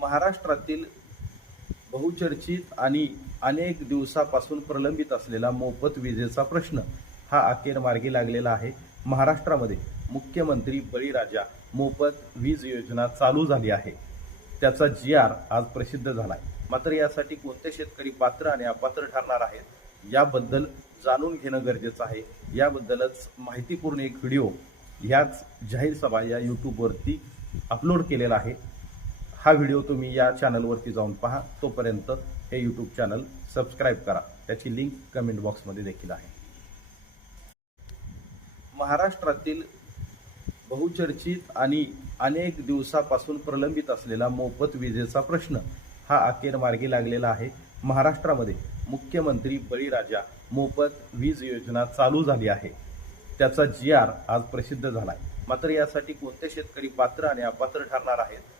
महाराष्ट्रातील बहुचर्चित आणि अनेक दिवसापासून प्रलंबित असलेला मोफत विजेचा प्रश्न हा अखेर मार्गी लागलेला आहे। महाराष्ट्रामध्ये मुख्यमंत्री बळीराजा मोफत वीज योजना चालू झाली आहे। त्याचा GR आज प्रसिद्ध झाला आहे। मात्र यासाठी कोणते शेतकरी पात्र आणि अपात्र ठरणार आहेत याबद्दल जाणून घेणं गरजेचं आहे। याबद्दलच माहितीपूर्ण एक व्हिडिओ ह्याच जाहीर सभा या यूट्यूबवरती अपलोड केलेला आहे। हा व्हिडिओ तुम्ही या चॅनलवरती जाऊन पहा। तोपर्यंत हे यूट्यूब चॅनल सबस्क्राइब करा, त्याची लिंक कमेंट बॉक्समध्ये देखील आहे। महाराष्ट्रातील बहुचर्चित आणि अनेक दिवसापासून प्रलंबित असलेला मोफत विजेचा प्रश्न हा अखेर मार्गी लागलेला आहे। महाराष्ट्रामध्ये मुख्यमंत्री बळीराजा मोफत वीज योजना चालू झाली आहे। त्याचा GR आज प्रसिद्ध झाला आहे। मात्र यासाठी कोणते शेतकरी पात्र आणि अपात्र ठरणार आहेत